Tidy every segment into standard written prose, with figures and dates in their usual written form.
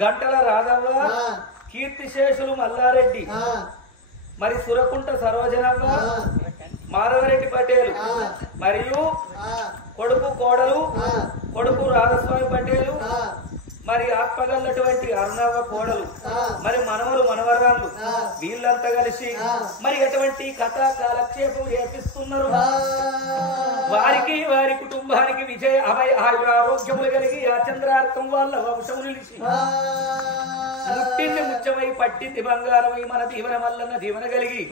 గంటల రాధవ్వ, కీర్తిశేషులు మల్లారెడ్డి, మరి సురకుంట సరోజనవ్వ, మాధవరెడ్డి పటేలు మరియు కొడుకు కోడలు కొడుకు రాధస్వామి పటేలు, మరి ఆత్మగల్లటువంటి అరుణవ్వ కోడలు, మరి మనవలు మనవరాళ్ళు వీళ్ళంతా కలిసి మరి ఎటువంటి కథా కాలక్షేపం ఏపిస్తున్నారు. వారికి వారి కుటుంబానికి విజయ అభయ ఆరోగ్యములు కలిగి ఆ చంద్రార్థం వాళ్ళ వంశము నిలిచి ముట్టింది ముచ్చమై పట్టింది బంగారమై మన దీవెన మల్లన్న దీవెన కలిగి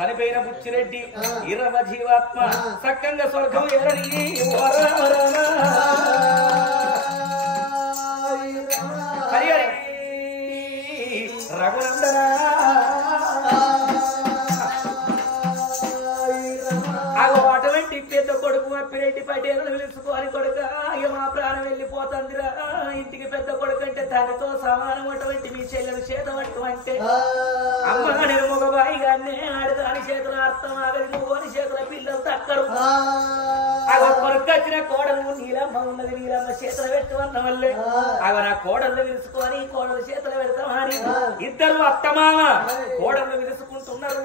చనిపోయిన బుచ్చిరెడ్డి ఇరవ జీవాత్మ సక్కంగా స్వర్గం ఎరని హరి హరి రఘునందన అటువంటి పెద్ద కొడుకు అప్పిరెడ్డి పటేలు పిలుచుకోని కొడుక ఇక మా ప్రాణం వెళ్ళిపోతుందిరా. ఇంటికి పెద్ద కొడుకు అంటే తనతో సమానం అటువంటి మీ చెల్లెలు చేతం అటువంటి అమ్మ నేను మగబాయి గానే ఆడదాని చేతుల అర్థం ఆగలి నువ్వుని చేతుల పిల్లలు తక్కరు. కొడుకు వచ్చిన కోడలు నీలమ్మ ఉన్నది, నీలమ్మ చేతులు పెట్టమన్న వల్లే అవి నా కోడళ్ళు విలుసుకొని కోడలు చేతులు పెడతామని ఇద్దరు అత్తమామ కోడళ్ళు విలుసుకుంటున్నారు.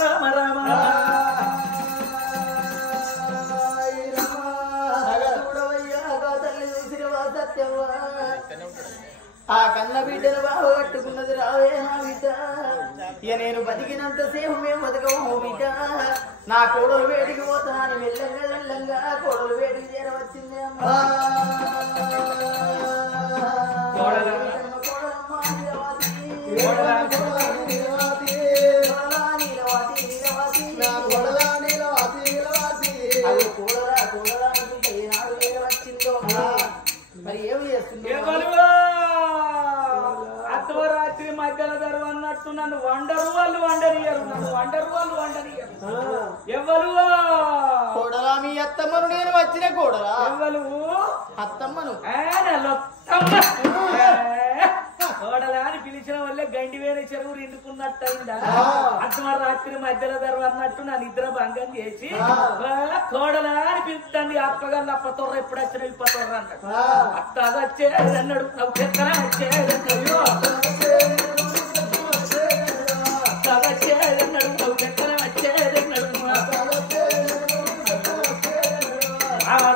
రామ రామ ఆ కన్న బిడ్డను బాగా కట్టుకున్నది రావే నా బిడ్డ. ఇక నేను బతికినంత సేపు మేము బతకము బిడ్డ. నా కోడలు వేడికి పోతా అని మెల్లంగా మెల్లంగా కోడలు వేడికి చేరవచ్చింది అమ్మా. మరి ఏమి చేస్తుంది అర్ధరాత్రి మధ్యలో ధర అన్నట్టు నన్ను వండరు వాళ్ళు వండనియరు, నన్ను వండరు వాళ్ళు వండనియరు. ఎవరు కోడలా మీ అత్తమ్మను నేను వచ్చిన కోడలా ఎవరు అత్తమ్మను కోడలా అని పిలిచిన వల్లే గండి వేరే చెరువు నిండుకున్నట్టయిందా. అర్ధరాత్రి మధ్యలో ధర అన్నట్టు నా నిద్ర భంగం చేసి కోడలా అని పిలుస్తుంది. అప్పగల్లు అప్పతొర్ర ఎప్పుడు వచ్చిన ఇప్పతొర్ర అన్నాడు. అత్త అది వచ్చేది అన్నాడు, చెత్తన వచ్చేది అన్నాడు, వచ్చేది అన్నాడు, చెత్తన వచ్చేది అన్నాడు,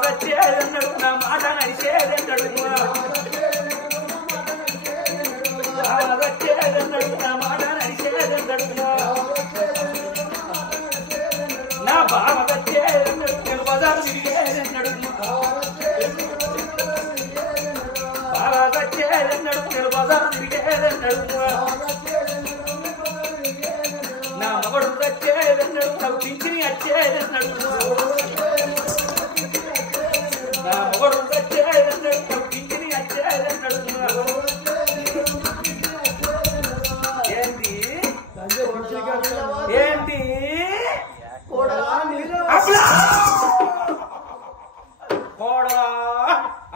వచ్చేది అన్నాడు, నా మాట నడిచేది అన్నాడు, వచ్చేది అన్నాడు, నా మాట నడిచేది అన్నాడు, నా బావ వచ్చేది అన్నాడు, నేను బజారు తిరిగేది అన్నాడు, బావ వచ్చేది అన్నాడు, నేను బజారు తిరిగేది అన్నాడు, నా మగడు వచ్చేది అన్నాడు, నాకు పింఛని వచ్చేది అన్నాడు, నా మగడు వచ్చేది అన్నాడు, నాకు పింఛని వచ్చేది అన్నాడు. ఏంటి ఏంటి కోడలా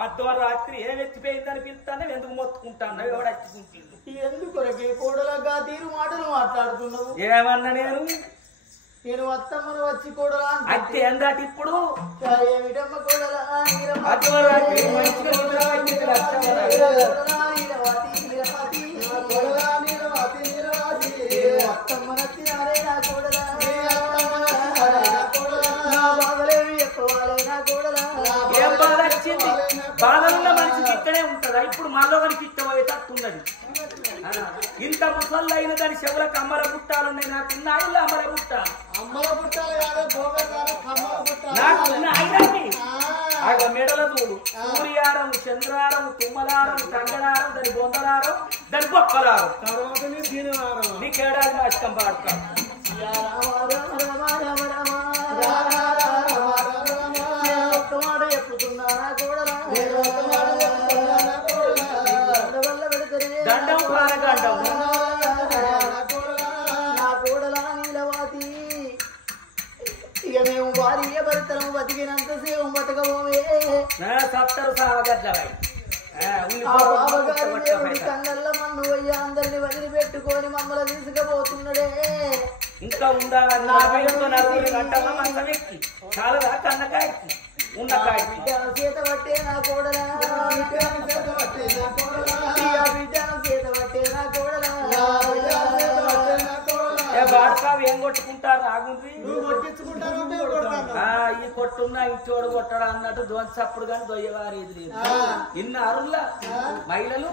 అర్ధరాత్రి ఏం ఎత్తిపోయిందని పిలుస్తాను, ఎందుకు మొత్తుకుంటాను, ఎవడు అచ్చుకుంటుంది ఎందుకొరకే కోడలగా తీరు మాటలు మాట్లాడుతున్నావు. ఏమన్నా నేను అత్తమ్మను వచ్చి కోడలా అత్తే ఎందాటి ఇప్పుడు ఏమిటమ్మ కోడలా అర్ధరాత్రి అత్తమ్మనచ్చినారే నా కోడలా బాధలేమి ఎక్కువాలే నా కోడలా. ఏం బాధ వచ్చింది? బాధలున్న మనిషికి ఇక్కడే ఉంటదా? ఇప్పుడు మనలో మనకి ఇష్టమయ్యేటట్టున్నది. ఇంత ముసళ్ళు అయిన దాని చెవులకు అమ్మల పుట్టాలున్నాయి, నాకున్నాయి అమ్మల పుట్టాలు, నాకున్నాయి. ఆ మెడల చూడు, సూర్యారం, చంద్రారం, తుమ్మలారం, కంగడారం, దాని బొందలారం, దాని బొక్కలారం, నీకేడాది నాటకం పాడతా. దండం పారగండం నా కోడలా నీలవాతి. ఇక మేము భార్య భర్తలం బతికినంత సేవం బతకబోమే. సత్తరు సావగడ్డవై కళ్ళల్లో మన్ను పోయి అందరిని వదిలిపెట్టుకొని మమ్మల్ని తీసుకుపోతున్నాడే. ఇంకా ఉండాలన్న గంటల మందం ఎక్కి చాలా కన్నకాయకి ఉన్న కాయకి చేత పట్టే నా కోడలా ఏం కొట్టుకుంటారు ఆగుండ్రి ఈ కొట్టున్నా ఇంటోడు కొట్టడా అన్నట్టు దోంచప్పుడు కానీ దొయ్యవారు ఇది లేదు ఇన్న అరుల మహిళలు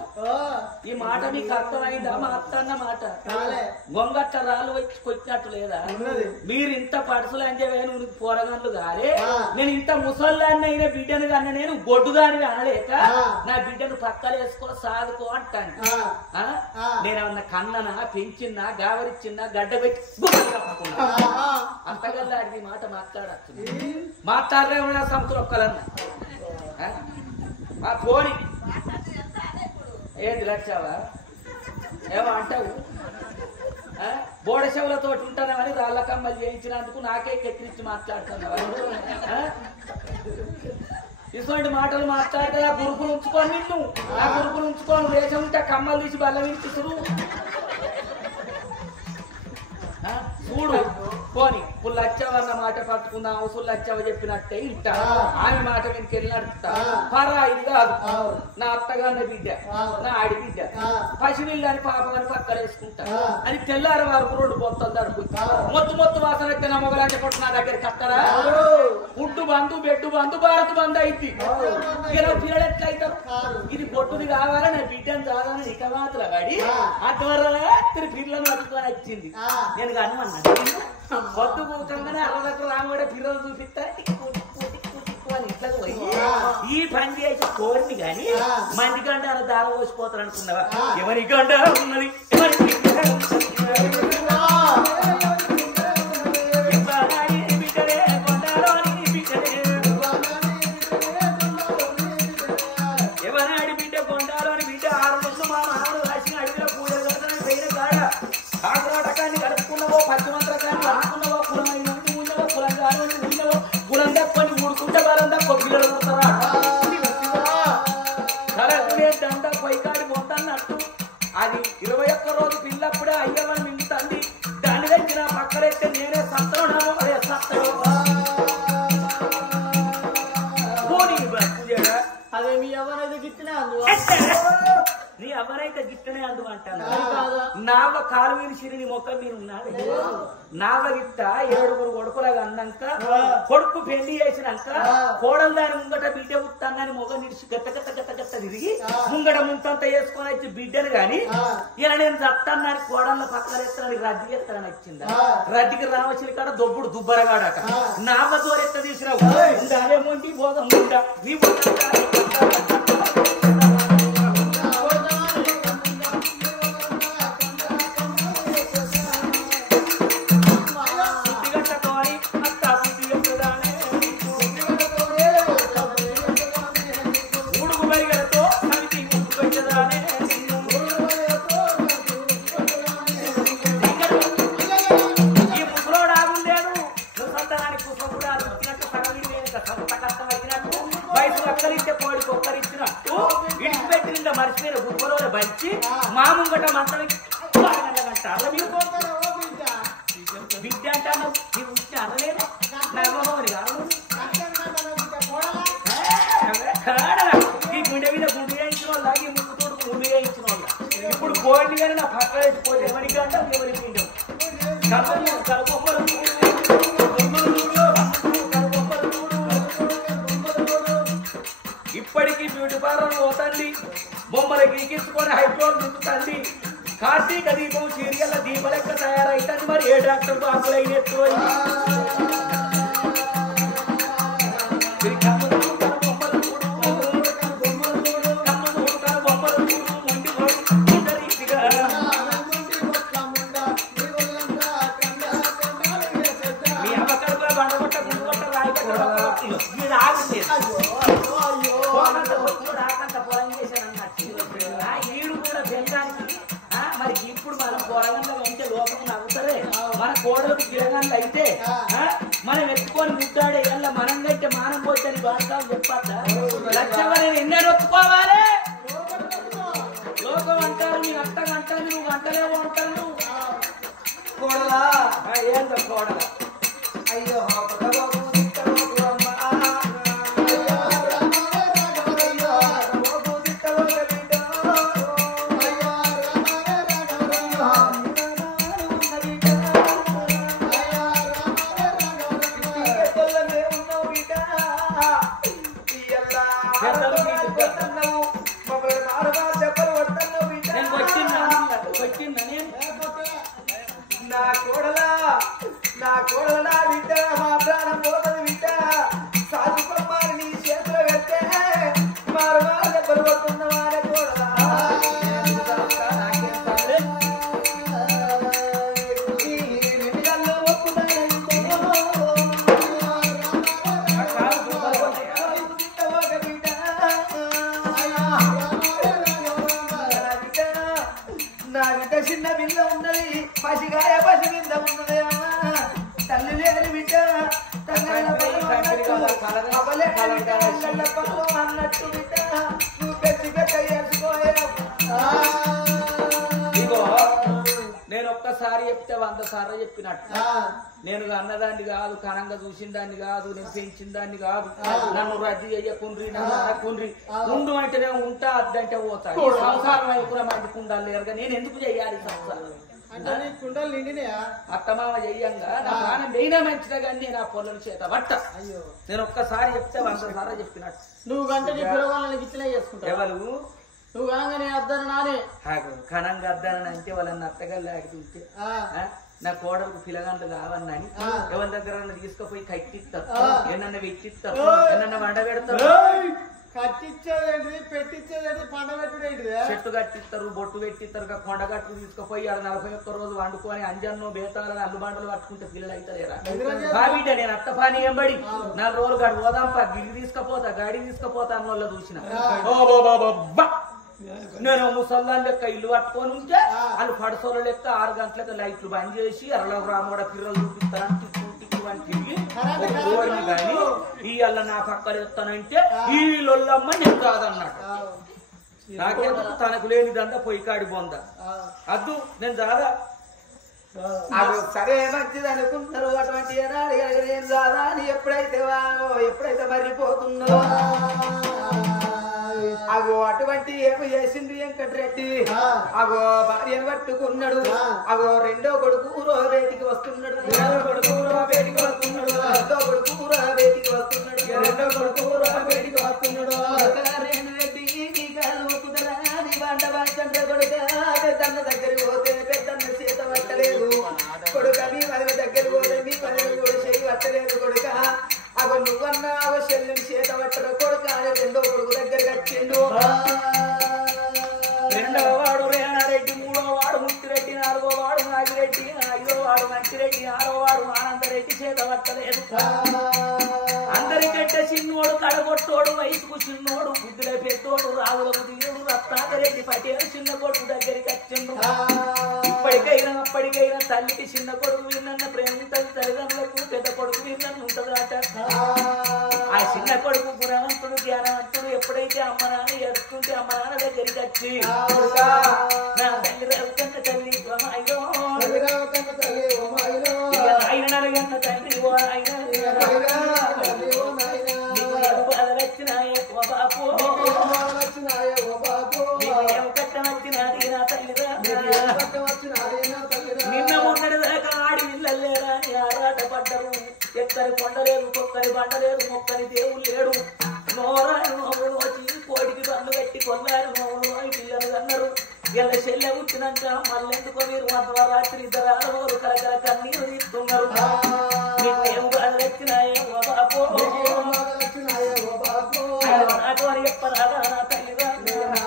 ఈ మాట మీకు అర్థమైందా మా అత్త అన్న మాట గొంగట్ట రాళ్ళు వచ్చి కొట్టినట్టు లేదా మీరు ఇంత పడుసులు అంటే నువ్వు పోరగన్లు కాలే నేను ఇంత ముసల్లాన్ని అయిన బిడ్డను కన్నా నేను గొడ్డుదాని అనలేక నా బిడ్డను పక్కలేసుకో సాదుకో అంటాను నేనేమన్నా కన్ననా పెంచిన్నా గావరిచ్చిన్నా గడ్డ పెట్టి అంతగల్లా అడిగి మాట మాట్లాడచ్చు మాట్లాడలే సంతులు ఒక్కలన్నా ఆ పోని ఏంటి లక్షావా ఏమో అంటావు బోడశవులతో ఉంటానని రాళ్ళ కమ్మలు చేయించినందుకు నాకే కెక్కిరించి మాట్లాడుతున్నావా ఇటువంటి మాటలు మాట్లాడితే ఆ గురుకులు ఉంచుకొని నిన్ను ఆ గురుకులు ఉంచుకొని వేషం ఉంటే కమ్మలు తీసి బల్ల వినిపిస్తురు చూడు పోని పుల్లచ్చవన్న మాట పట్టుకుందాం సుల్లచ్చవ చెప్పినట్టే ఇంట ఆమె మాట వెనక వెళ్ళి నడుపుతా పరా ఇది కాదు నా అత్తగారి బిడ్డ నా ఆడి బిడ్డ పసివిల్లని పాపమని పక్కలేసుకుంటా అని తెల్లారి వరకు 2 బొత్తలు తడుపుతా మొత్తం వాసన అయితే నా మొగలాంటి కొట్టు నా దగ్గరికి అత్తడా ఫుడ్డు బంధు బెడ్డు బంధు భారత్ బంధు అయింది ఇక పిల్లలు ఎట్లా అవుతారు ఇది బొట్టుది కావాలా నా బిడ్డను చాలని ఇక మాత్రం వాడి అత్వరాత్రి పిల్లలు పట్టుకొని వచ్చింది నేను అనుమన్నా పొద్దు కూకంగానే అరవకు రాముడే పిల్లలు చూపిస్తా అని ఇట్లా పోయి ఈ పని చేసి కోరిని గాని మంది గంట అలా దార పోసిపోతారు అనుకున్నావా ఎవరి గంట ఉన్నది ఎవరాడి బిడ్డ కొండాలోని బిడ్డ 6 రోజులు మా మానవుడు రాసిన అడిగిన పూజలు కడతాను పోయిన కాడ కాకురాటకాన్ని కడుపుకున్నావో పచ్చిమంత్రకాన్ని కడుపుకున్నావో కులమైన ఉన్నవో కులం కాని ఉన్నవో కులం తప్పని ఊడుకుంటే బలం తప్ప పిల్లలు పోతారా కరెక్టే దండ పైకాడి పోతాన్నట్టు అది 21 రోజు పిల్లప్పుడే అయ్యవని మింగుతుంది దాన్ని తెచ్చిన పక్కనైతే నేనే సత్తను అదే సత్తను అదే మీ ఎవరైతే గిట్టినా నీ ఎవరైతే గిట్టనే అందు అంటాను నావ కాలు మీద సిరిని మొక్క మీరు ఉన్నాడు నావ గిట్ట 7 కొడుకులాగా అన్నాక కొడుకు పెళ్లి చేసినాక కోడలు దాని ముంగట బిడ్డ ఉత్తాన్ని మొగ నిడిచి గట్ట తిరిగి ముంగట ముంతంతా వేసుకొని వచ్చి బిడ్డను గాని ఇలా నేను చత్తాన్ని కోడళ్ళ పక్కన ఎత్తానని రద్దీ ఎత్తానని వచ్చిందా రద్దీకి రావచ్చిన కాడ దొబ్బుడు దుబ్బరగాడట నావ దోరెత్త తీసినావు ఉండాలే ముందు బోధం ఉండా నీ మర్చిపోయిన గుబ్బలో బలిచి మా ముంగట మంత్రానికి బిడ్డ అంటాను నీవు ఇచ్చిన అనలేదు ఈ గుండె మీద గుండు వేయించిన వాళ్ళ ఈ ముక్కుతోడు గుండు వేయించిన వాళ్ళ ఇప్పుడు పోయింది కానీ నా పక్క వేసిపోతే ఎవరికి అంటాం ఎవరికి పిండం ఇప్పటికీ బ్యూటీ పార్లర్ పోతుంది బొమ్మలు గీకించుకొని హైడ్రోల్ నింపుతుంది కార్తీక దీపం సీరియల్ దీపలెక్క తయారైతుంది మరి ఏ డాక్టర్ బాబులు అయినట్టు మీ అమ్మకడుపులో బండగొట్ట గుండుగొట్ట రాయిగొట్ట మీరు ఆగలేదు ఈడు కూడా పెళ్ళడానికి మరి ఇప్పుడు మనం పొరగంగా ఉంటే లోపల నవ్వుతారే మన కోడలకు గిరగంగా అయితే మనం ఎత్తుకొని ముద్దాడే ఎలా మనం కట్టే మానం పోతే బాధకాలు చెప్పద్దా లక్ష్యం ఎన్నో ఒప్పుకోవాలి లోకం అంటారు నీ అట్టగా అంటారు నువ్వు అంటలేవు అంటారు కోడలా ఏంటో కోడల అయ్యో నా బిడ్డ చిన్న బిల్ల ఉన్నది పసిగాయ పసి బిల్ల ఉన్నది అమ్మా తల్లి లేని బిడ్డ అన్నట్టు బిడ్డ నువ్వు పెద్ద పెద్ద చేసుకోయా నేను ఒక్కసారి చెప్తే 100 సార్లు చెప్పినట్టు నేను అన్నదాన్ని కాదు కనంగా చూసిన దాన్ని కాదు నేను పెంచిన దాన్ని కాదు నన్ను రద్దు చెయ్యకుండ్రి నన్ను అనకుండ్రి ఉండు అంటేనే ఉంటా అద్దంటే పోతా ఈ సంసారం అయిపోయిన మందికి ఉండాలి లేరుగా నేను ఎందుకు చెయ్యాలి సంసారం అత్తమామ చెయ్యంగా నా ప్రాణం నేనే మంచిదా కానీ నేను ఆ పొలం చేత పట్ట నేను ఒక్కసారి చెప్తే 100 సార్లు చెప్పినట్టు నువ్వు గంట ఇట్లా చేసుకుంటావు ఎవరు నువ్వు కాగానే అద్దాను నానే కనంగా అద్దానని అంటే వాళ్ళని అత్తగల్లి ఆడుతుంటే నా కోడలకు పిల్లగాండ్లు కావన్నాని ఎవరి దగ్గర తీసుకుపోయి కట్టిస్తారు ఏమన్నా పెట్టిస్తారు ఏమన్నా వండ పెడతారు కట్టించేదేంటి పెట్టించేదేంటి పంట పెట్టుడేంటిది చెట్టు కట్టిస్తారు బొట్టు పెట్టిస్తారు కొండ కట్టు తీసుకుపోయి 41 రోజు వండుకొని అంజన్ను బేతాలని అల్లు బండలు పట్టుకుంటే పిల్లలు అవుతారా బిడ్డ నేను అత్తపాని ఎంబడి 4 రోజులు గడి పోదాంపా గిల్లి తీసుకుపోతా గాడి తీసుకుపోతా అన్న వాళ్ళు చూసిన నేను ముసల్లాన్ లెక్క ఇల్లు పట్టుకొని ఉంటే వాళ్ళు పడసోల లెక్క 6 గంటలకు లైట్లు బంద్ చేసి అరలో రామోడ పిల్లలు చూపిస్తారని తిరిగి కానీ ఈ అల్ల నా పక్కన ఎత్తానంటే ఈ లొల్లమ్మ నేను కాదన్నట్టు నాకెందుకు తనకు లేనిదంతా పొయ్యి కాడి బొంద అద్దు నేను దాదా సరే మంచిది అనుకుంటారు అటువంటి నేను దాదా అని ఎప్పుడైతే మర్రిపోతున్నదో అగో అటువంటి ఏమి చేసింది వెంకటరెడ్డి అగో భార్యను పట్టుకున్నాడు అగో రెండో కొడుకు బేటికి వస్తున్నాడు రెండో కొడుకు బేటికి వస్తున్నాడు రెడ్డి నీ కాలు ఒప్పుదరా నీ వంట వంచండ్ర కొడుక పెద్దన్న దగ్గరికి పోతే పెద్దన్న చేత పట్టలేదు కొడుక మీ పదవి దగ్గరికి పోతే మీ పదవి కూడా చేయి పట్టలేదు కొడుక అగో నువ్వన్నా అగో చెల్లెని చేత పట్టరు కొడుక రెండో కొడుకు దగ్గరికి వచ్చిండు రెండవ వాడు రేణారెడ్డి 3వ వాడు ముత్తిరెడ్డి 4వ వాడు నాగిరెడ్డి 5వ వాడు మంచిరెడ్డి 6వ వాడు ఆనందరెడ్డి చేత పట్టలేదు అందరికంటే చిన్నోడు కడగొట్టోడు వయసుకు చిన్నోడు బుద్ధిలో పెద్దోడు రావులకు తీరుడు రత్నాకరెడ్డి పటేలు చిన్న కొడుకు దగ్గరికి వచ్చిండు అప్పటికైనా తల్లికి చిన్న కొడుకు విన్న ప్రేమించదు తల్లిదండ్రులకు పెద్ద కొడుకు విన్న ఉంటదట ఆ చిన్న కొడుకు గుణవంతుడు జ్ఞానవంతుడు ఎప్పుడైతే అమ్మ నాన్న ఎడుతుంటే అమ్మ నాన్న దగ్గరికి వచ్చి నా తల్లి రవికన్న తల్లి అయ్యో ఆయన నరగన్న తండ్రి ఓ ఆయన వచ్చినాయే ఓ బాపు ఏం కట్టమచ్చినది నా తల్లిదా నిన్న మొన్నటి దాకా ఆడి ఇళ్ళలేరా అని ఆరాట పడ్డరు ఎక్కడి కొండలేదు కొక్కరి బండలేదు మొక్కని దేవుడు లేడు నోరాను నోములు వచ్చి కోడికి బండ్లు పెట్టి కొల్లారు నోములు అని పిల్లలు అన్నారు వీళ్ళ చెల్లె పుట్టినాక మళ్ళెందుకో మీరు మధ్వరాత్రి 2 ఆడవారు కలకల కన్నీరు తీస్తున్నారు మీకు ఏం బాధలు వచ్చినాయే ఓ బాపు నాతో అని చెప్పరాదా నా తల్లిదా నా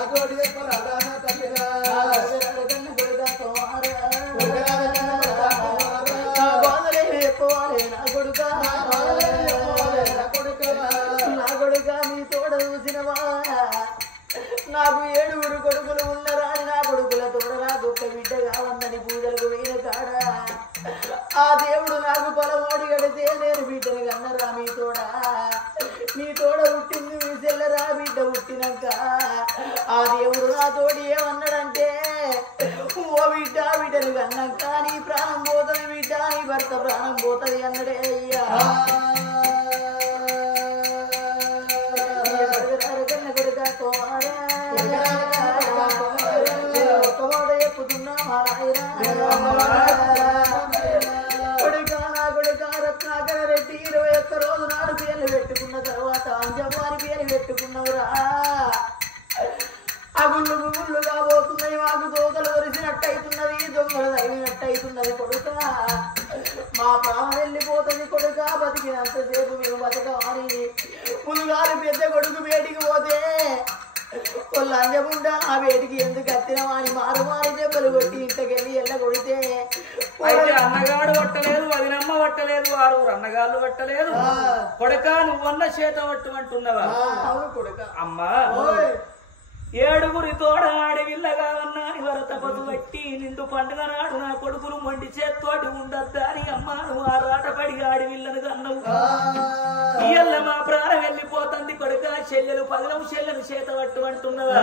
కొడుక నీ తోడ చూసినవా నాకు 7 కొడుకులు ఉన్నరా అని నా కొడుకుల తోడ నాకు ఒక్క బిడ్డ కావందని పూజలకు వేయిన కాడ ఆ దేవుడు నాకు పొలమోడి కడితే నేను బిడ్డని కన్నరా మీ తోడ పుట్టింది మీ చెల్లెరా బిడ్డ పుట్టినాక ఆ దేవుడు నా తోడి ఏమన్నాడంటే ఓ బిడ్డని కన్నాక నీ ప్రాణం పోతుంది బిడ్డ నీ భర్త ప్రాణం పోతుంది అన్నడే అయ్యా కన్న కొడుక చెప్పుతున్నా కొడుక రత్నాకర రెడ్డి 21 రోజు నాడు పేర్లు పెట్టుకున్న తర్వాత అంజవారి పేరు పెట్టుకున్నవురా ఆ గుళ్ళు కాబోతున్నాయి మాకు దోకలు వరిసినట్టయితున్నది దొంగలు తగినట్టయితున్నది కొడుక మా ప్రాణం వెళ్ళిపోతుంది కొడుక బతికినంతసేపు మేము బతకమని ముందుగారు పెద్ద కొడుకు బయటికి పోతే వాళ్ళు అంజముండా ఆ వేటికి ఎందుకు కత్తినమా అని మారు దెబ్బలు కొట్టి ఇంటికెళ్ళి ఎల్ల కొడితే అయితే అన్నగాడు పట్టలేదు వదినమ్మ పట్టలేదు 6 అన్నగాళ్ళు పట్టలేదు కొడుక నువ్వన్న చేత పట్టుమంటున్నావా అవును కొడుక అమ్మా 7 తోడ ఆడవిల్లగా ఉన్నాని వర తపస్సు పట్టి నిండు పండుగ నాడు నా కొడుకులు మొండి చేత్తోటి ఉండద్దా అని అమ్మా నువ్వు ఆ రాటపడి ఆడి విల్లను కన్నవు ఇయ్యల్ల మా ప్రాణం వెళ్ళిపోతుంది కొడుక చెల్లెలు పగలం చెల్లెలు చేత పట్టు అంటున్నదా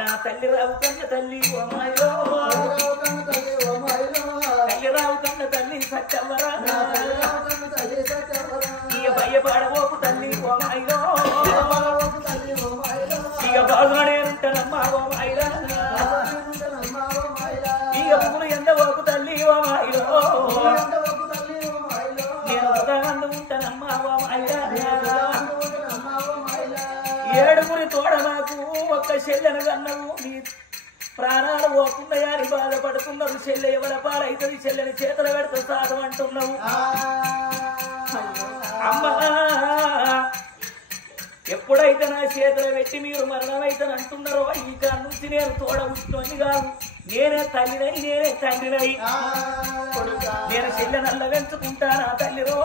నా తల్లి రావు కన్న తల్లి ఓమాయో తల్లి రావు కన్న తల్లి సత్యవరా ఇక భయపడబోకు తల్లి ఓమాయో ఇక బాగునే ఉంటానమ్మా ఓమాయిరా ఇక పువ్వులు ఎండబోకు తల్లి ఓమాయిలో నేను ఉదాహరణ ఉంటానమ్మా ఓమాయిరా ఏడుగురి తోడ నాకు ఒక్క చెల్లెను కన్నవు నీ ప్రాణాలు పోతున్నాయని బాధపడుతున్నారు చెల్లె ఎవరి పాలైతుంది చెల్లెని చేతులు పెడితే సాధం అంటున్నావు అమ్మా ఎప్పుడైతే నా చేతులు పెట్టి మీరు మరణమైతే అంటున్నారో ఇక నుంచి నేను తోడ ఉంచుకొని కాదు నేనే తల్లినై నేనే తండ్రినై నేను చెల్లె నల్ల పెంచుకుంటానా తల్లిరో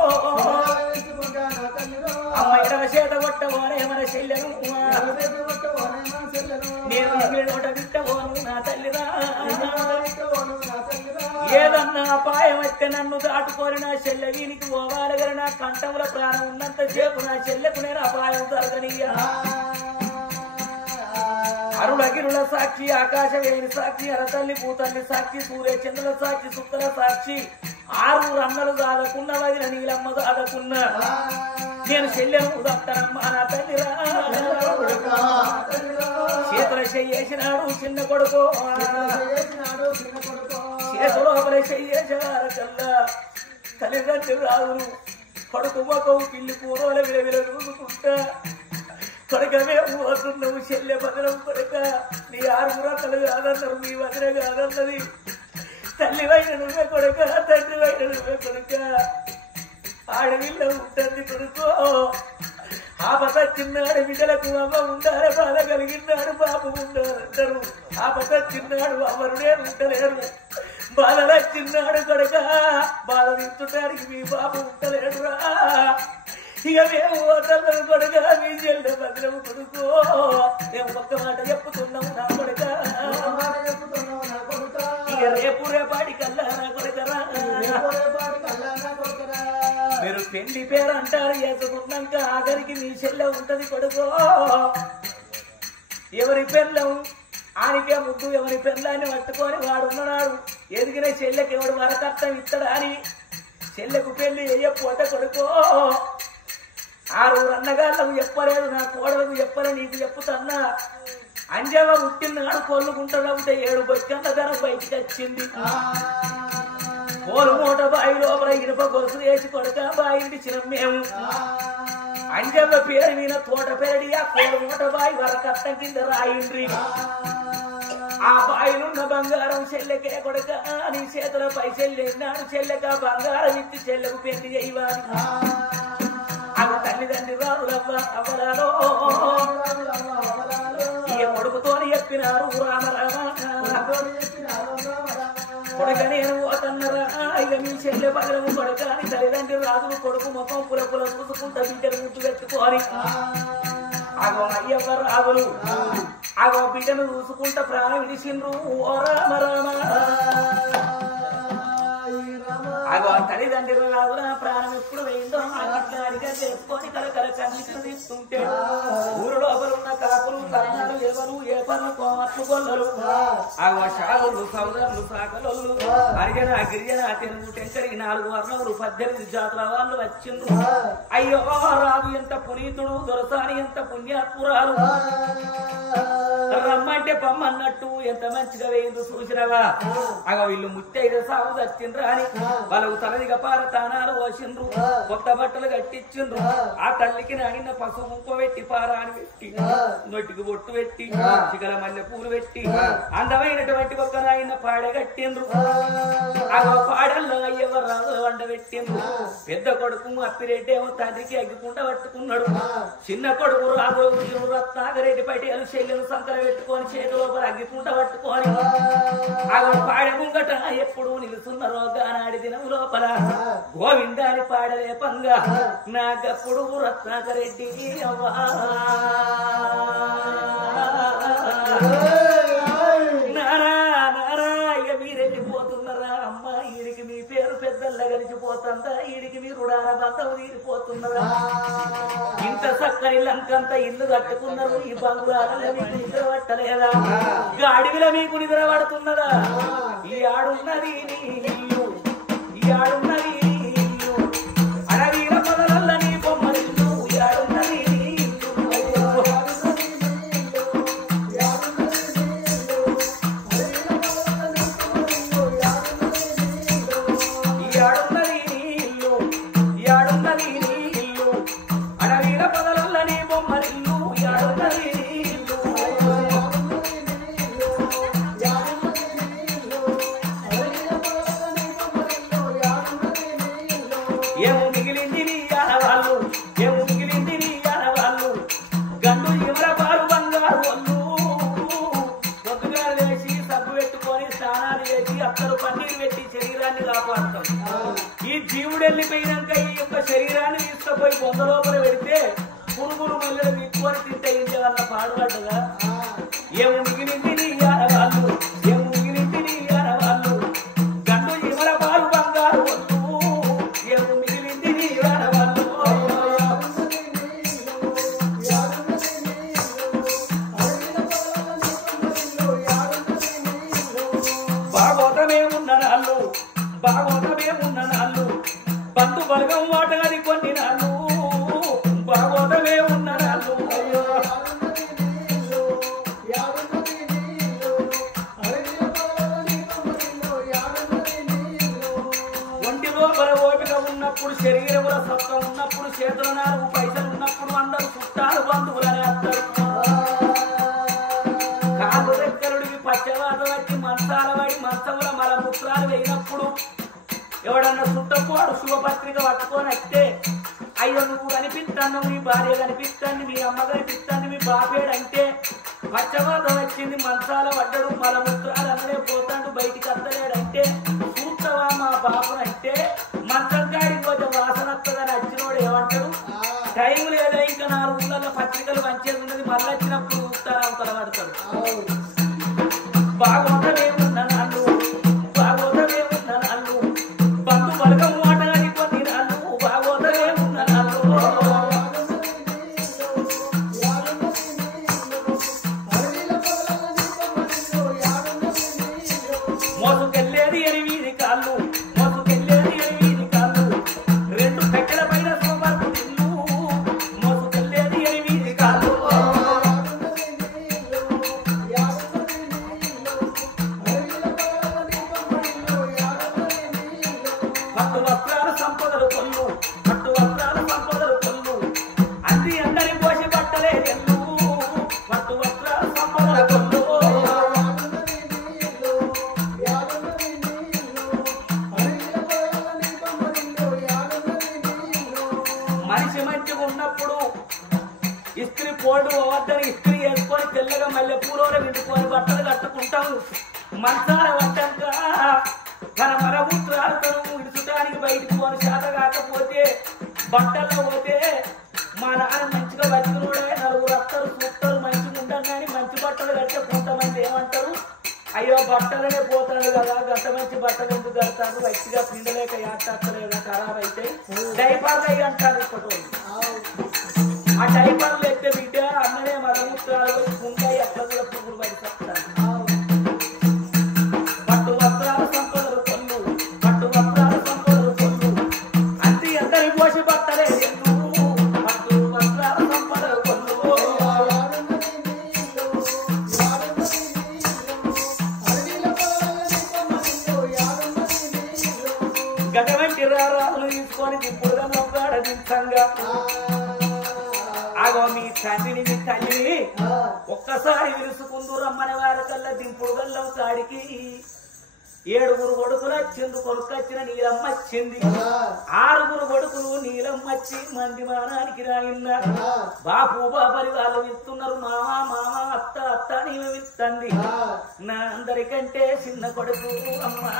అమ్మ ఎడవ చేత కొట్టబోనే మన చెల్లెను నేను నోట విట్టబోను నా తల్లిరా ఏదన్నా అపాయం అయితే నన్ను దాటుకొని నా చెల్లె వీనికి పోవాలి కానీ నా కంఠముల ప్రాణం ఉన్నంత సేపు నా చెల్లెకు నేను అపాయం జరగనియ్యా అరుణగిరుల సాక్షి ఆకాశవేణి సాక్షి అరతల్లి భూతల్లి సాక్షి సూర్య చంద్రుల సాక్షి శుక్ర సాక్షి 6 అన్నలు దాదకున్న వదిన నీలమ్మ దాదకున్న నేను చెల్లెను దత్తనమ్మ నా తల్లిరా చేతుల చెయ్యేసినాడు చిన్న కొడుకు చేతులోపల చెయ్యేసారకల్లా తల్లిదండ్రులు రాదు కొడుకు మొక్కవు పిల్లి పూర్వల విలవిల చూసుకుంటా కొడుకమే పోతున్నావు చెల్లె బదనం కొడుక నీ 6 రకాలు కాదన్నారు నీ వదిన కాదన్నది తల్లి వైన నువ్వే కొడుక తండ్రి వైన నువ్వే కొడుక ఆడవిల్ల ఉంటుంది కొడుకో ఆపద చిన్నాడు బిడ్డలకు అమ్మ ఉండాలి బాధ కలిగినాడు బాబు ఉండాలంటారు ఆపద చిన్నాడు అమరుడే ఉండలేరు బాధల చిన్నాడు కొడుక బాధ వింటుంటానికి మీ బాబు ఉండలేడురా ఇక మేము ఓటర్లు కొడుక మీ చెల్లె భద్రము కొడుకో మేము ఒక్క మాట చెప్పుతున్నాము నా కొడుక ఇక రేపటి కల్లా నా కొడుకరా మీరు పెళ్లి పేరు అంటారు వేసుకున్నాక ఆఖరికి మీ చెల్లె ఉంటది కొడుకో ఎవరి పెళ్ళం ఆనికే ముద్దు ఎవరి పెళ్ళాన్ని పట్టుకొని వాడు ఉన్నాడు ఎదిగిన చెల్లెకి ఎవడు వరకట్టం ఇస్తాడా అని చెల్లెకు పెళ్లి వేయకపోతే కొడుకో 6 అన్నగాళ్ళకు చెప్పలేదు నా కోడలకు చెప్పలే నీకు చెప్పుతన్నా అంజవ పుట్టినాడు కొల్లుకుంటాడంటే 7 బొక్కన్న ధనం బయటికి వచ్చింది కోలు మూట బాయి లోపల ఇనుప గొలుసు వేసి కొడుక బాయింటి చిన్న మేము అంజవ పేరు మీద తోట పెరడి ఆ కోలు మూట బాయి వరకట్టం కింద రాయిండ్రి ఆ బాయిలున్న బంగారం చెల్లెకే కొడుక నీ చేతుల పై చెల్లెన్నాడు చెల్లెక బంగారం ఇచ్చి చెల్లెకు పెళ్లి చేయవాలి అవ తల్లిదండ్రి రాములవ్వ అవలాలో ఈ కొడుకుతోని చెప్పినారు రామ రామ కొడుక నేను పోతన్నరా ఇక మీ చెల్లె పగలము కొడుక అని తల్లిదండ్రి రాజులు కొడుకు ముఖం పుల పుల చూసుకుంటా బిడ్డను ముద్దు పెట్టుకొని అగో అయ్యవ్వ రాజులు అగో బిడ్డను చూసుకుంటా ప్రాణం విడిచిండ్రు ఓ రామ రామ అగో తల్లిదండ్రుల రాజుల ప్రాణం ఎప్పుడు వేయిందో అడిగా చేసుకొని కలకల కన్నీళ్ళు తీస్తుంటే ఊరు లోపల ఉన్న కాపులు కన్నాలు ఎవరు ఏ పనులు కోమట్లు గొల్లరు అగో షాగులు సౌదరులు సాకలు అరిగన గిరిజన తెలుగు టెంకరి 4 వర్ణములు 18 జాతుల వాళ్ళు వచ్చిండ్రు అయ్యో రాజు ఎంత పునీతుడు దొరసాని ఎంత పుణ్యాత్మురాలు రమ్మంటే పమ్మన్నట్టు ఎంత మంచిగా వేయింది చూసినవా అగ వీళ్ళు ముత్తైదు సాగు వచ్చిండ్రు అని వాళ్ళకు తలదిగా పారతానాలు పోసిండ్రు కొత్త బట్టలు కట్టించిండ్రు ఆ తల్లికి నాగిన పసుపు ముక్క పెట్టి పారాని పెట్టి నొట్టికి బొట్టు పెట్టి చిగల మల్లె పూలు పెట్టి అందమైనటువంటి ఒక నాయన పాడె కట్టిండ్రు ఆ పాడల్లో అయ్యవ రాదు వంట పెట్టిండ్రు పెద్ద కొడుకు అప్పిరెడ్డి ఏమో తండ్రికి అగ్గికుండా పట్టుకున్నాడు చిన్న కొడుకు రాదు రత్నాకరెడ్డి పటేలు చెల్లెలు సంకర పెట్టుకొని చేతి లోపల అగ్గికుంట పట్టుకొని ఆ పాడె ముంగట ఎప్పుడు నిలుస్తున్నారు గానాడి దినం లోపల గోవిందాని పాడలే పంగా నాకప్పుడు రత్నాకరెడ్డి అవ్వా నానా నానా కళ్ళ గడిచిపోతుందా ఈడికి వీరుడాన బంధం తీరిపోతున్నదా ఇంత చక్కని లంకంత ఇల్లు కట్టుకున్నారు ఈ బంగుళాలలో మీకు నిద్ర పట్టలేదా గాడివిల మీకు నిద్ర పడుతున్నదా ఈ ఆడున్నది నీ ఇల్లు ఈ ఆడున్నది నీ ఇల్లు అడవిల పొదలల్ల నీ బొమ్మరిల్లు ఈ ఆడున్నది నీ ఇల్లు ఈ ఆడున్నది నీ ఇల్లు ఈ ఆడున్నది నీ ఇల్లు అడవిల పొదలల్ల నీ బొమ్మరిల్లు ఈ ఆడున్నది నీ ఇల్లు ఏమో మిగిలింది నీ ఆడవాళ్ళు ఏమో మిగిలింది నీ ఆడవాళ్ళు గండు ఎవర బారు బంగారు వాళ్ళు పొద్దుగా లేచి సబ్బు పెట్టుకొని స్నానాలు చేసి అత్తరు పన్నీరు పెట్టి శరీరాన్ని కాపాడుతాం ఈ జీవుడు వెళ్ళిపోయినాక ఈ యొక్క శరీరాన్ని తీసుకుపోయి బొంద లోపల పెడితే పురుగులు మెల్లలు విక్కుని తింటే ఇంకేమన్నా పాడుపడ్డదా ఏమో మిగిలింది నీ ఆడవాళ్ళు ఏమో మిగిలింది నీ ఆడవాళ్ళు గండు ఎవర బారు బంగారు వాళ్ళు ఏమో మిగిలింది నీ ఆడవాళ్ళు భాగవతమే ఉన్న నాళ్ళు భాగవతమే ఉన్న నాళ్ళు బంధు బలగం వాటది కొన్ని నాళ్ళు భాగవతమే ఉన్న నాళ్ళు అయ్యో ఒంటి లోపల ఓపిక ఉన్నప్పుడు శరీరముల సత్వం ఉన్నప్పుడు చేతుల 4 పైసలు ఉన్నప్పుడు అందరూ చుట్టాలు బంధువులని అంటారు కాదు రెక్కరుడికి పచ్చవాతం వచ్చి మంచాల పడి మంచముల మల పుత్రాలు వేయినప్పుడు ఎవడన్నా చుట్టపోడు శుభపత్రిక పట్టుకొని వస్తే అయ్యో నువ్వు కనిపిస్తాను మీ భార్య కనిపిస్తాను మీ అమ్మ కనిపిస్తాను మీ బాపేడంటే పచ్చవాతం వచ్చింది మంచాల పడ్డడు మలమూత్రాలు అన్నడే పోతాడు బయటికి అత్తలేడంటే చూస్తావా మా బాపునంటే మంచం కాడికి కొంచెం వాసన వస్తుందని వచ్చినోడు ఏమంటాడు టైం లేదా ఇంకా 4 ఊళ్ళలో పత్రికలు పంచేది ఉన్నది మళ్ళీ వచ్చినప్పుడు చూస్తారా అవతల పడతాడు భాగవతమే ఉన్న నాళ్ళు భాగవతమే ఉన్న నాళ్ళు బంధు బలగం వాటని కొన్ని నాళ్ళు భాగవతమే ఉన్న నాళ్ళు మోసుకెళ్ళేది 8 కాళ్ళు మోసుకెళ్ళేది 8 కాళ్ళు 2 కట్టెల పైన సోమర్పు ఇల్లు మోసుకెళ్ళేది 8 కాళ్ళు పట్టు వస్త్రాల సంపదలు కొల్లు పట్టు వస్త్రాల సంపదలు కొల్లు అన్ని అందరి పోసి బట్టలే ఎల్లు పట్టు వస్త్రాల సంపదల కొల్లు మనిషి మంచిగా ఉన్నప్పుడు ఇస్త్రీ పోడు వద్దని ఇస్త్రీ వేసుకొని తెల్లగా మళ్ళీ పూర్వలు వింటుకొని బట్టలు కట్టుకుంటాము మంచాల పట్టాక తన మలమూత్రాలతో విడుచడానికి బయటకు పోని శాత కాకపోతే బట్టల్లో పోతే మా నాన్న మంచిగా బతుకునుడే 4 అత్తరు సూక్తలు మంచిగా ఉంటాం కానీ మంచి బట్టలు కట్టే కొంతమంది ఏమంటారు అయ్యో బట్టలనే పోతాడు కదా గంట మంచి బట్టలు ఎందుకు కడతాడు వ్యక్తిగా పిండలేక యాత్రలేక ఖరాబ్ అయితే డైపర్లు అయ్యి అంటారు ఇప్పటి ఆ డైపర్లు ఎత్తే బిడ్డ అన్ననే మలమూత్రాలు ఉంటాయి అట్లా కూడా పురుగులు పడిపోతారు పట్టు వస్త్రాల సంపదలు కొల్లు పట్టు వస్త్రాల సంపదలు కొల్లు అంతే అందరి పోసి బట్టలే ఎల్లు పట్టు వస్త్రాల సంపదలు కొల్లు గడవంటి రాళ్ళు తీసుకొని దిప్పుడుగా నొక్కాడ దించంగా ఆగో మీ తండ్రిని మీ తల్లి ఒక్కసారి విరుసుకుందు రమ్మని వారి కల్లా దింపుడు గల్లం కాడికి 7 కొడుకులు వచ్చింది కొడుకొచ్చిన నీలమ్మ వచ్చింది 6 కొడుకులు నీలమ్మ వచ్చి మంది మానానికి రాయిన్న బాపు బాబరి వాళ్ళు విత్తున్నారు మామ మామ అత్త అత్త నీవు విత్తంది నా అందరికంటే చిన్న కొడుకు అమ్మా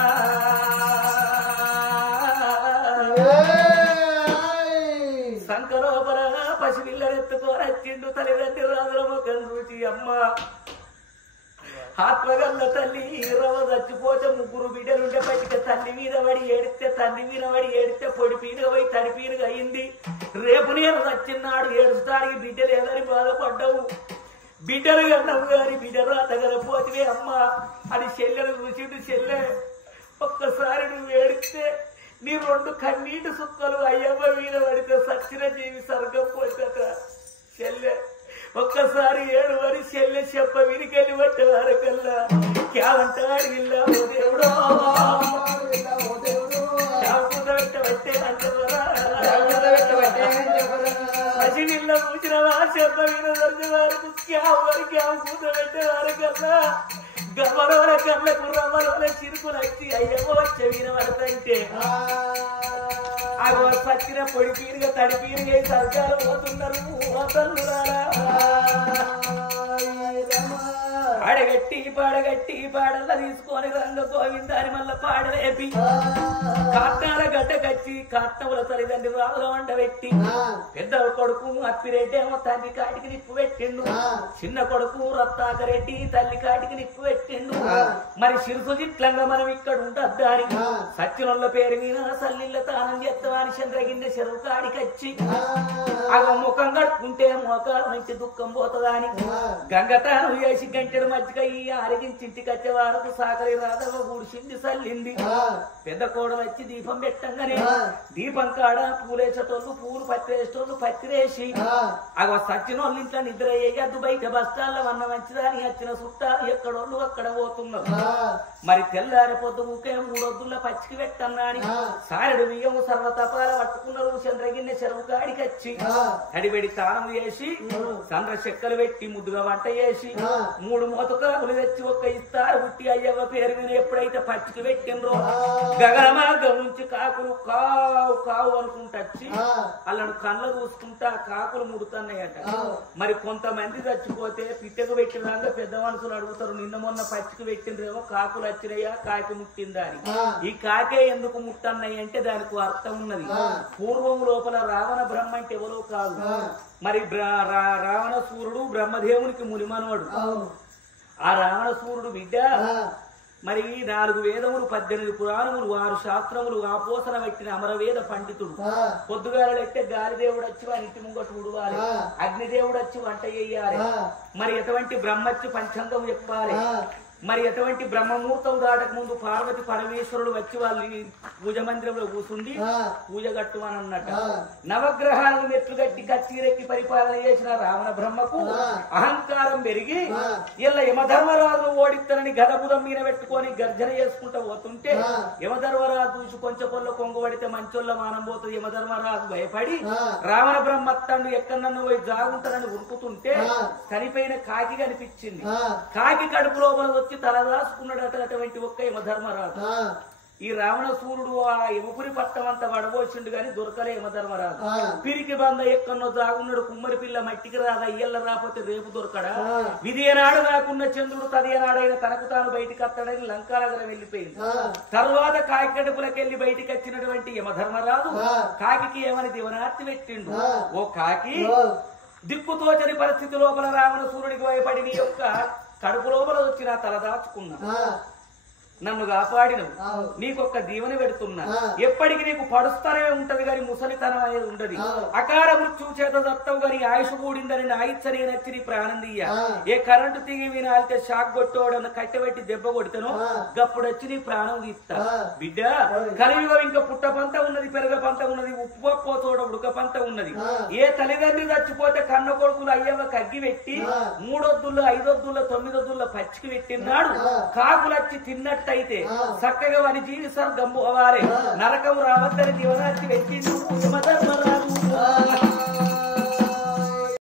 సంకలోపర పసిపిల్లరెత్తుకోరచ్చిండు తల్లిదండ్రి రాజుల ముఖం చూచి అమ్మ ఆత్మగల్ల తల్లి రవ చచ్చిపోతే ముగ్గురు బిడ్డలుండే బయటికి తల్లి మీద పడి ఏడిస్తే తండ్రి మీద పడి ఏడిస్తే పొడి పీనుగా పోయి తడి పీనుగా అయింది. రేపు నేను చచ్చిన్నాడు ఏడుస్తానికి బిడ్డలు ఏదని బాధపడ్డావు. బిడ్డలు కన్నావు గారి బిడ్డ రాతగలపోతే అమ్మ అది చెల్లెలు చూసిండు. చెల్లె ఒక్కసారి నువ్వు ఏడిస్తే నీ రెండు కన్నీటి సుక్కలు అయ్యమ్మ మీద పడితే సచ్చిన జీవి స్వర్గం పోతట. చెల్లె ఒక్కసారి ఏడు వరి చెల్లె చెప్ప వినికెళ్ళి పట్టే వారకల్లా క్యావంటాడు విల్లా ఓ దేవుడో పసి విల్ల పూసినవా చెప్ప విన దొరికే వారికి క్యావు వరకు కూత పెట్టే వారకల్లా గమరోల కళ్ళకు రమ్మలోల చిరుకులు వచ్చి అయ్యమ్మ వచ్చే వీణ పడతాయితే సచ్చిన పొడి పీరుగా తడి పీరుగా సర్కారు పోతున్నారు. పాడగట్టి పాడల్లా తీసుకొని రంగ గోవిందాని మళ్ళా పాడలేపి కాట్నాల గడ్డకచ్చి కాట్నముల తల్లిదండ్రి రాజుల వంట పెట్టి పెద్ద కొడుకు అప్పిరెడ్డి ఏమో తల్లి కాటికి నిప్పు పెట్టిండు. చిన్న కొడుకు రత్నాకరెడ్డి తల్లి కాటికి నిప్పు పెట్టిండు. మరి శిరుసు జిట్లంగా మనం ఇక్కడ ఉండద్దాని సత్యనొల్ల పేరు మీద సల్లిళ్ళ తానం చేస్తామని చంద్రగిన్నె చెరువు కాడికి వచ్చి అగ ముఖం కట్టుకుంటే మోకాల నుంచి దుఃఖం పోతుందని గంగతానం చేసి గంటెడు మధ్యగా ఈ ఆరగించింటికి వచ్చే వారకు సాకరి రాధవ గుడిసింది సల్లింది. పెద్ద కోడలు వచ్చి దీపం పెట్టంగానే దీపం కాడ పూలేసేటోళ్ళు పూలు పత్తిరేసేటోళ్ళు పత్తిరేసి అగ సచ్చినోళ్ళు ఇంట్లో నిద్ర అయ్యద్దు బయట బస్తాల్లో వన్న మంచిదాని వచ్చిన చుట్టాలు ఎక్కడోళ్ళు అక్కడ పోతున్నారు. మరి తెల్లారి పొద్దు ఊకే మూడొద్దుల పచ్చికి పెట్టన్నాని సారెడు బియ్యము సర్వతపాల పట్టుకున్నారు. చంద్రగిన్నె చెరువు కాడికి వచ్చి తడిబెడి తానం చేసి చంద్ర చెక్కలు పెట్టి ముద్దుగా వంట చేసి 3 మోతకాకులు తెచ్చి ఒక్క ఇస్తారు పుట్టి అయ్యవ్వ పేరు మీద ఎప్పుడైతే పచ్చికి పెట్టినరో గగన మార్గం నుంచి కాకులు కావు కావు అనుకుంటచ్చి వాళ్ళను కళ్ళ చూసుకుంటా కాకులు ముడుతున్నాయట. మరి కొంతమంది చచ్చిపోతే పిట్టకు పెట్టినాక పెద్ద మనుషులు అడుగుతారు నిన్న మొన్న పచ్చికి పెట్టినరేమో కాకులు వచ్చినాయా కాకి ముట్టిందా అని. ఈ కాకే ఎందుకు ముట్టన్నాయి అంటే దానికి అర్థం ఉన్నది. పూర్వం లోపల రావణ బ్రహ్మ అంటే ఎవరో కాదు. మరి రావణ సూర్యుడు బ్రహ్మదేవునికి మునిమనవాడు. ఆ రావణ సూర్యుడు బిడ్డ మరి 4 వేదములు 18 పురాణములు 6 శాస్త్రములు ఆపోసన పెట్టిన అమరవేద పండితుడు. పొద్దుగాలెట్టే గాలిదేవుడు వచ్చి వారి ఇంటి ముంగట ఉడవాలి, అగ్నిదేవుడు వచ్చి వంట చెయ్యాలి, మరి ఎటువంటి బ్రహ్మచ్చి పంచాంగం చెప్పాలి, మరి ఎటువంటి బ్రహ్మముహూర్తం దాటక ముందు పార్వతి పరమేశ్వరుడు వచ్చి వాళ్ళు పూజ మందిరంలో కూర్చుండి పూజ కట్టుమని అన్నట్ట. నవగ్రహాలను మెట్లు గట్టి కచ్చిరెక్కి పరిపాలన చేసిన రావణ బ్రహ్మకు అహంకారం పెరిగి ఇలా యమధర్మరాజును ఓడిస్తానని గదబుదం మీద పెట్టుకొని గర్జన చేసుకుంటూ పోతుంటే యమధర్మరాజు చూసి కొంచెం పొల్ల కొంగు పడితే మంచోళ్ళ మానం పోతుంది. యమధర్మరాజు భయపడి రావణ బ్రహ్మత్తండు ఎక్కడన్నా పోయి జాగుంటానని ఉరుకుతుంటే చనిపోయిన కాకి కనిపించింది. కాకి కడుపు లోపల వచ్చి తలదాసుకున్నాడట అటువంటి ఒక్క యమధర్మరాజు. ఈ రావణ సూర్యుడు ఆ యమపురి పట్టం అంతా వడబోసిండు గాని దొరకలే యమధర్మరాజు. పిరికి బంద ఎక్కడో జాగున్నాడు. కుమ్మరి పిల్ల మట్టికి రాదా ఇయ్యల రాకపోతే రేపు దొరకడా. విధియనాడు కాకున్న చంద్రుడు తదియనాడైన తనకు తాను బయటికి వస్తాడని లంకానగరం వెళ్లిపోయింది. తరువాత కాకి కడుపులకెళ్లి బయటికి వచ్చినటువంటి యమధర్మరాజు కాకి ఏమని దివనార్తి పెట్టిండు. ఓ కాకి దిక్కుతోచని పరిస్థితి లోపల రావణ సూర్యుడికి భయపడి నీ యొక్క కడుపు లోపల వచ్చి నా తల దాచుకున్నా, నన్ను కాపాడినవు, నీకొక్క దీవెన పెడుతున్నా, ఎప్పటికి నీకు పడుస్తానే ఉంటది గాని ముసలితనం అనేది ఉండదు. అకాల మృత్యువు చేత దత్తవు గాని ఆయుష్ కూడిందని నా ఇచ్చని నచ్చి నీ ప్రాణం దియ్యా. ఏ కరెంటు తీగి వినాలితే షాక్ కొట్టోడన్న కట్టెబెట్టి దెబ్బ కొడితేనో గప్పుడు వచ్చి నీ ప్రాణం తీస్తా. బిడ్డ కలియుగం ఇంకా పుట్ట పంత ఉన్నది, పెరగ పంత ఉన్నది, ఉప్పు పోతోడ ఉడక పంత ఉన్నది. ఏ తల్లిదండ్రులు చచ్చిపోతే కన్న కొడుకులు అయ్యవ కగ్గి పెట్టి 3 వద్దుల్లో 5 వద్దుల్లో 9 వద్దుల్లో పచ్చికి పెట్టినాడు. కాకులచ్చి తిన్నట్టు అయితే చక్కగా వారి జీవి స్వర్గం పోవాలి, నరకం రావద్దని దివనార్చి పెట్టి